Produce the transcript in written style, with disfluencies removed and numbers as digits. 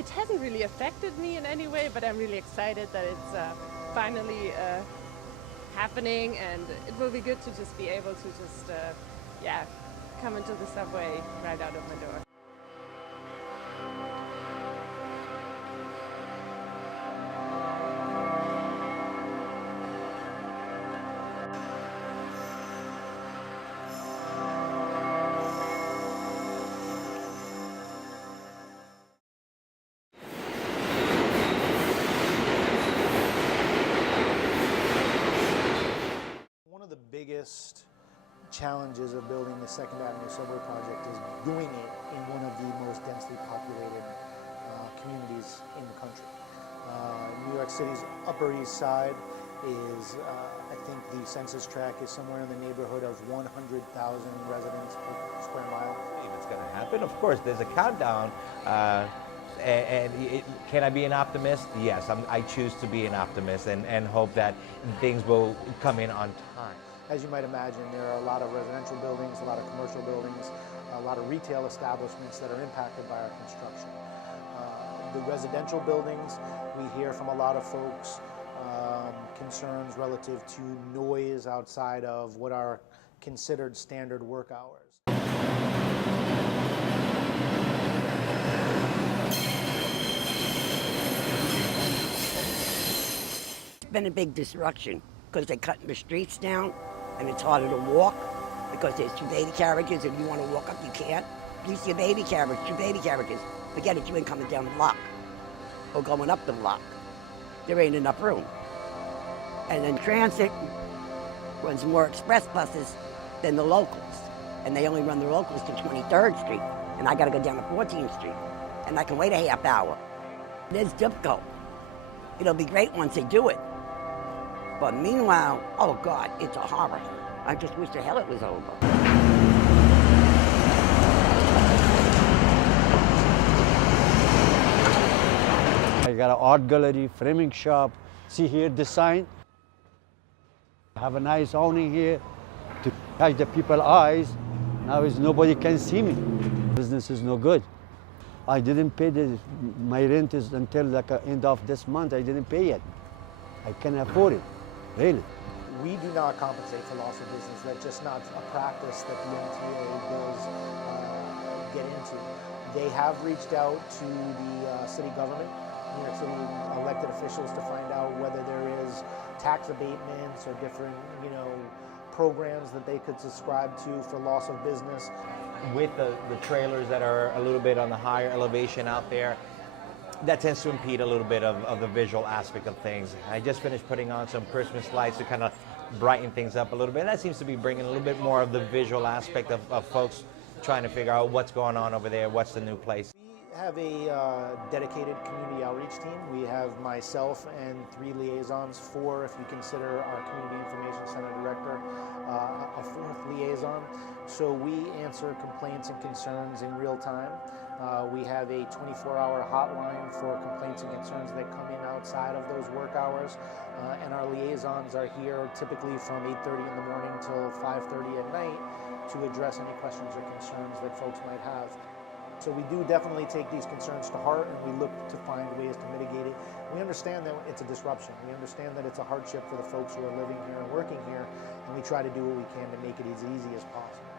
it hasn't really affected me in any way, but I'm really excited that it's finally happening, and it will be good to just be able to just, yeah, come into the subway right out of my door. One of the biggest challenges of building the Second Avenue subway project is doing it in one of the most densely populated communities in the country. New York City's Upper East Side is, I think the census tract is somewhere in the neighborhood of 100,000 residents per square mile. If it's going to happen, of course, there's a countdown. Can I be an optimist? Yes, I choose to be an optimist and hope that things will come in on time. As you might imagine, there are a lot of residential buildings, a lot of commercial buildings, a lot of retail establishments that are impacted by our construction. The residential buildings, we hear from a lot of folks concerns relative to noise outside of what are considered standard work hours. It's been a big disruption because they're cutting the streets down and it's harder to walk because there's 2 baby carriages. If you want to walk up, you can't. You see a baby carriage, 2 baby carriages. Forget it, you ain't coming down the block or going up the block. There ain't enough room. And then transit runs more express buses than the locals. And they only run the locals to 23rd Street. And I gotta go down to 14th Street. And I can wait a half hour. It is difficult. It'll be great once they do it. But meanwhile, oh God, it's a horror. I just wish the hell it was over. I got an art gallery, framing shop. See here the sign? I have a nice awning here to catch the people's eyes. Now nobody can see me. Business is no good. I didn't pay my rent is until like end of this month. I didn't pay it. I can't afford it, really. We do not compensate for loss of business. That's just not a practice that the MTA does get into. They have reached out to the city government, New York City elected officials, to find out whether there is tax abatements or different, programs that they could subscribe to for loss of business. With the trailers that are a little bit on the higher elevation out there, that tends to impede a little bit of the visual aspect of things. I just finished putting on some Christmas lights to kind of brighten things up a little bit. That seems to be bringing a little bit more of the visual aspect of folks trying to figure out what's going on over there, what's the new place. We have a dedicated community outreach team. We have myself and 3 liaisons, 4 if you consider our Community Information Center director, a 4th liaison. So we answer complaints and concerns in real time. We have a 24-hour hotline for complaints and concerns that come in outside of those work hours. And our liaisons are here typically from 8:30 in the morning till 5:30 at night to address any questions or concerns that folks might have. So we do definitely take these concerns to heart, and we look to find ways to mitigate it. We understand that it's a disruption. We understand that it's a hardship for the folks who are living here and working here, and we try to do what we can to make it as easy as possible.